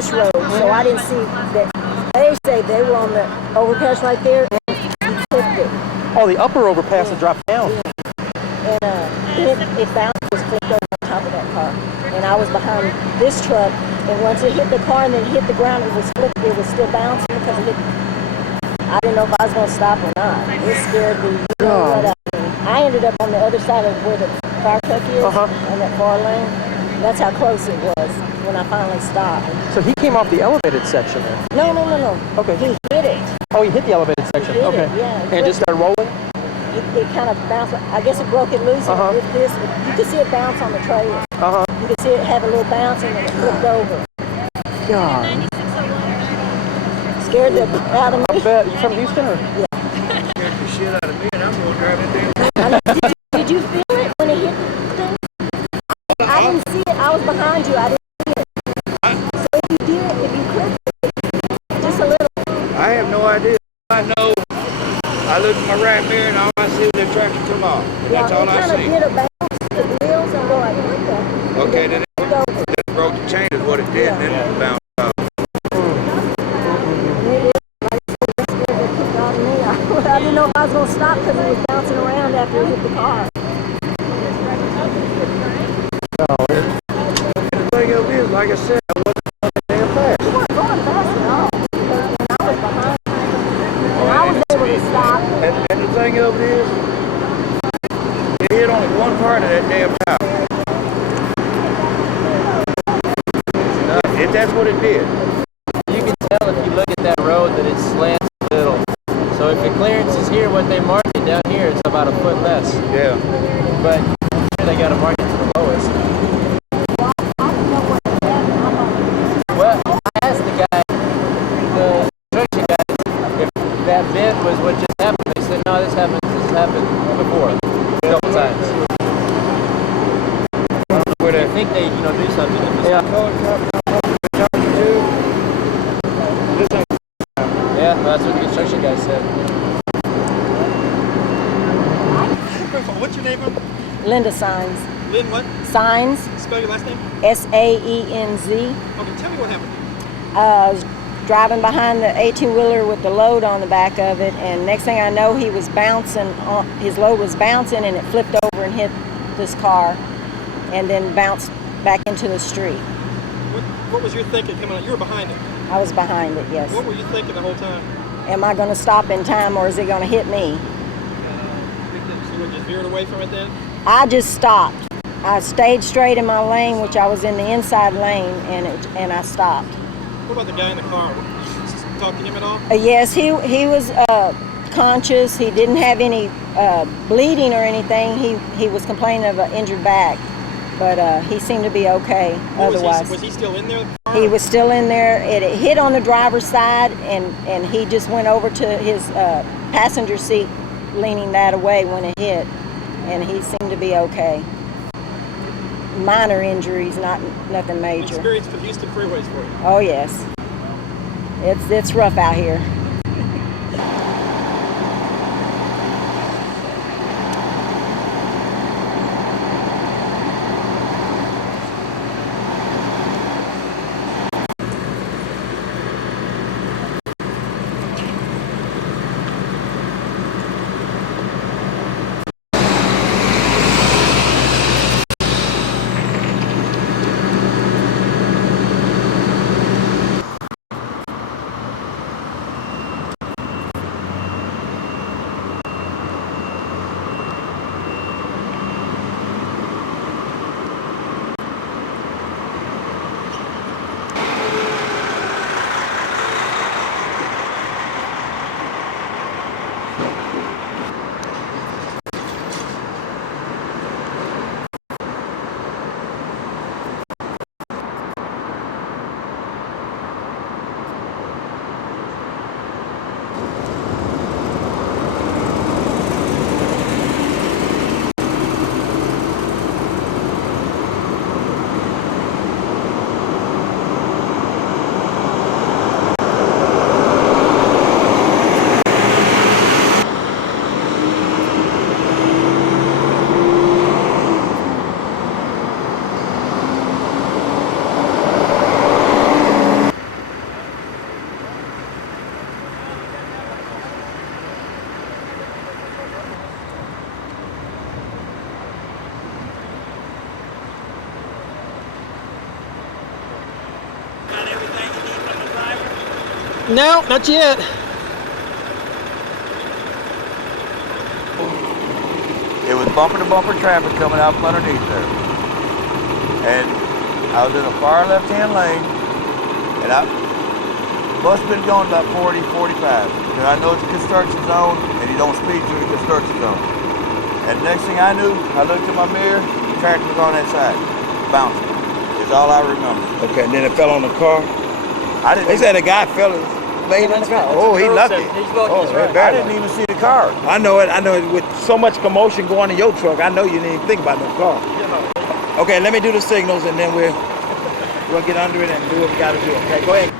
this road, so I didn't see that. They say they were on the overpass right there, and he flipped it. Oh, the upper overpass that dropped down. Yeah. And it bounced, was flipped over on top of that car. And I was behind this truck, and once it hit the car and then hit the ground, it was flipped. It was still bouncing because it hit. I didn't know if I was going to stop or not. It scared the blood out of me. I ended up on the other side of where the fire truck is, on that far lane. That's how close it was when I finally stopped. So he came off the elevated section then? No. Okay. He hit it. Oh, he hit the elevated section. He hit okay. it, yeah. And it just started rolling? It kind of bounced. I guess it broke it loose. And you could see it bounce on the trailer. You could see it have a little bounce and then it flipped over. God. Scared the out of me. I bet. You from Houston or? Yeah. Scared the shit out of me, and I'm going to drive it down. Did you feel it when it hit the thing? I didn't see it. I was behind you. I didn't see it. So if you did, if you clicked it, just a little. I have no idea. I know. I look at my right mirror and all I see is the tractor come off. And that's all I see. It kind of did a bounce, the wheels, and go like, what the? Okay, then it broke the chain is what it did, and then it bounced off. I didn't know if I was going to stop because it was bouncing around after it hit the car. The thing of it is, like I said, I wasn't going damn fast. You weren't going fast at all. Because when I was behind, and I was able to stop. And the thing of it is, it hit only one part of that damn house. If that's what it did. You can tell if you look at that road that it slants a little. So if the clearance is here, what they mark it down here, it's about a foot less. Yeah. But I'm sure they got to mark it to the lowest. Well, I asked the guy, the construction guy, if that bend was what just happened. They said, no, this happened before, a couple times. I think they, do something. Yeah, that's what the construction guy said. What's your name? Linda Signs. Lynn what? Signs. Spell your last name? SAENZ. Okay, tell me what happened. I was driving behind the 18-wheeler with the load on the back of it, and next thing I know, he was bouncing. His load was bouncing, and it flipped over and hit this car, and then bounced back into the street. What was your thinking coming out? You were behind it. I was behind it, yes. What were you thinking the whole time? Am I going to stop in time, or is it going to hit me? So you just veered away from it then? I just stopped. I stayed straight in my lane, which I was in the inside lane, and I stopped. What about the guy in the car? Did you talk to him at all? Yes, he was conscious. He didn't have any bleeding or anything. He was complaining of an injured back, but he seemed to be okay otherwise. Was he still in there? He was still in there. It hit on the driver's side, and he just went over to his passenger seat, leaning that away when it hit, and he seemed to be okay. Minor injuries, nothing major. Experience for Houston freeways for you? Oh yes, it's rough out here. No, not yet. It was bumper-to-bumper traffic coming out from underneath there. And I was in the far left-hand lane, and I must have been going about 40, 45. Because I know it's a construction zone, and you don't speed through the construction zone. And next thing I knew, I looked in my mirror, the tractor was on that side, bouncing. It's all I remember. Okay, and then it fell on the car? They said a guy fell laying in the car. Oh, he lucky. I didn't even see the car. I know it. With so much commotion going in your truck, I know you didn't even think about no car. Okay, let me do the signals, and then we'll get under it and do what we got to do. Okay, go ahead.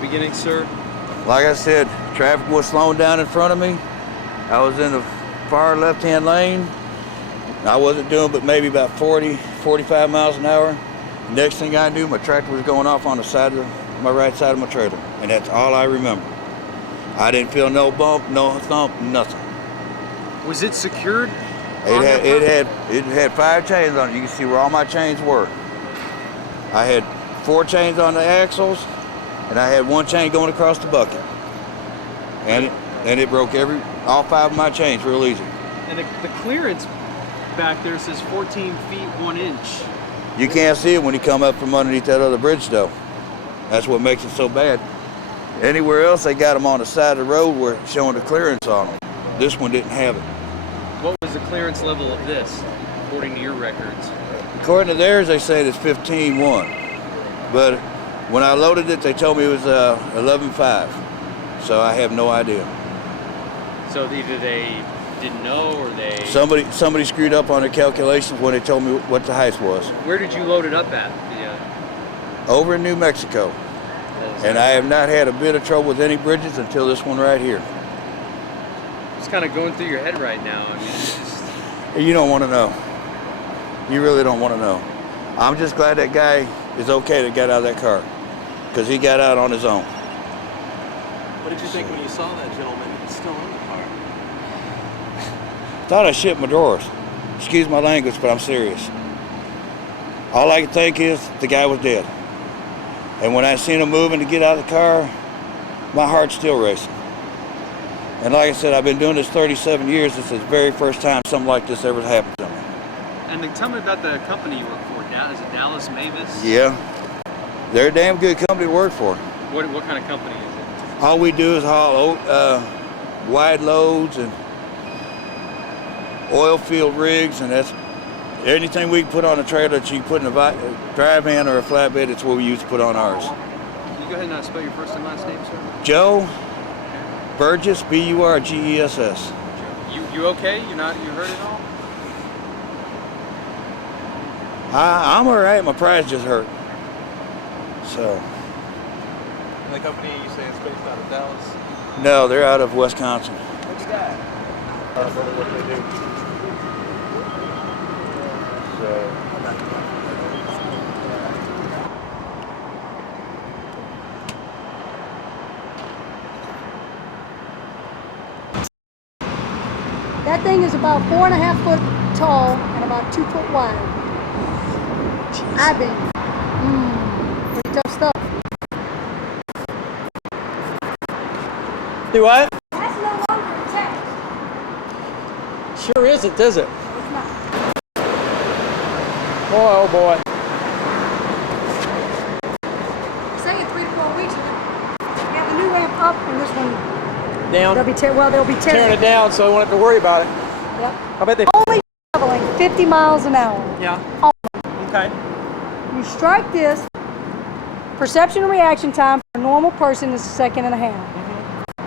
Beginning, sir. Like I said, traffic was slowing down in front of me. I was in the far left-hand lane. I wasn't doing but maybe about 40, 45 miles an hour. Next thing I knew, my tractor was going off on the side of my right side of my trailer, and that's all I remember. I didn't feel no bump, no thump, nothing. Was it secured? It had 5 chains on it. You can see where all my chains were. I had 4 chains on the axles, and I had 1 chain going across the bucket. And it broke all 5 of my chains real easy. And the clearance back there says 14 feet 1 inch. You can't see it when you come up from underneath that other bridge though. That's what makes it so bad. Anywhere else they got them on the side of the road where it's showing the clearance on them. This one didn't have it. What was the clearance level of this, according to your records? According to theirs, they said it's 15.1. But when I loaded it, they told me it was 11.5. So I have no idea. So either they didn't know or they... Somebody screwed up on their calculations when they told me what the height was. Where did you load it up at? Over in New Mexico. And I have not had a bit of trouble with any bridges until this one right here. It's kind of going through your head right now. I mean, it's just... You don't want to know. You really don't want to know. I'm just glad that guy is okay that got out of that car, because he got out on his own. What did you think when you saw that gentleman still in the car? Thought I shit my drawers. Excuse my language, but I'm serious. All I could think is the guy was dead. And when I seen him moving to get out of the car, my heart's still racing. And like I said, I've been doing this 37 years. This is the very first time something like this ever happened to me. And then tell me about the company you work for. Is it Dallas Mavis? Yeah. They're a damn good company to work for. What kind of company is it? All we do is haul wide loads and oil field rigs, and that's Anything we can put on a trailer that you put in a drive van or a flatbed, it's what we used to put on ours. Can you go ahead and spell your first and last name, sir? Joe Burgess, Burgess. You okay? You hurt at all? I'm all right. My pride's just hurt. So. And the company you say is based out of Dallas? No, they're out of Wisconsin. What you got? I don't know what they do. So. That thing is about 4.5 foot tall and about 2 foot wide. I-beam. Pretty tough stuff. Do what? That's no longer a text. Sure isn't, is it? No, it's not. Boy, oh boy. Say it 3 to 4 weeks ago. You have the new ramp up and this one, Down. they'll be Tearing it down, so we won't have to worry about it. Yep. I bet they. Only traveling 50 miles an hour. Yeah. Okay. You strike this, perception and reaction time for a normal person is 1.5 seconds.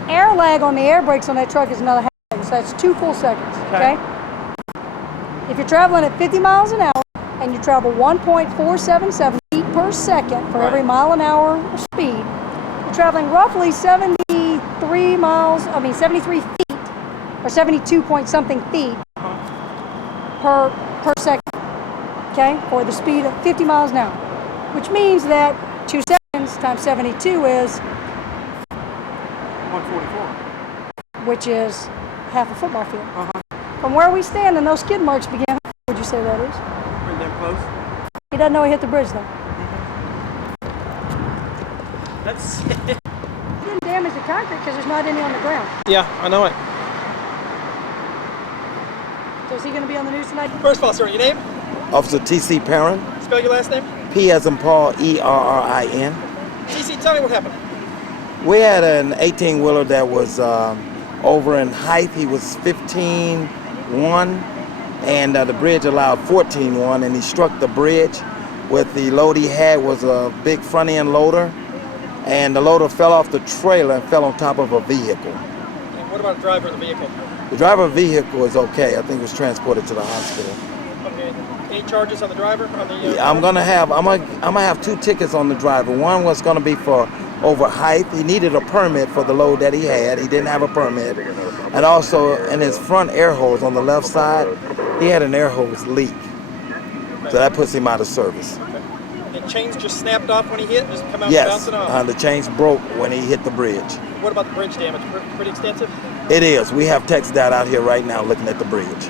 Air lag on the air brakes on that truck is another half second, so that's 2 full seconds, okay? If you're traveling at 50 miles an hour and you travel 1.477 feet per second for every mile an hour of speed, you're traveling roughly 73 feet, or 72 point something feet per second, okay, for the speed of 50 miles an hour, which means that 2 seconds times 72 is 144. which is half a football field. From where we stand and those skid marks begin, how would you say that is? Pretty damn close. He doesn't know he hit the bridge though. That's. He didn't damage the concrete because there's not any on the ground. Yeah, I know it. So is he going to be on the news tonight? First of all, sir, your name? Officer T.C. Perrin, Spell your last name? P as in Paul, E-R-R-I-N. TC, tell me what happened. We had an 18-wheeler that was over in height. He was 15.1, and the bridge allowed 14.1, and he struck the bridge with the load he had was a big front-end loader, and the loader fell off the trailer and fell on top of a vehicle. And what about the driver of the vehicle? The driver of the vehicle is okay. I think he was transported to the hospital. Okay. Any charges on the driver? On the, I'm gonna have 2 tickets on the driver. One was gonna be for over height. He needed a permit for the load that he had. He didn't have a permit. And also in his front air hose on the left side, he had an air hose leak. So that puts him out of service. And chains just snapped off when he hit, just come out Yes, bouncing off. the chains broke when he hit the bridge. What about the bridge damage? Pretty extensive? It is. We have techs out here right now looking at the bridge.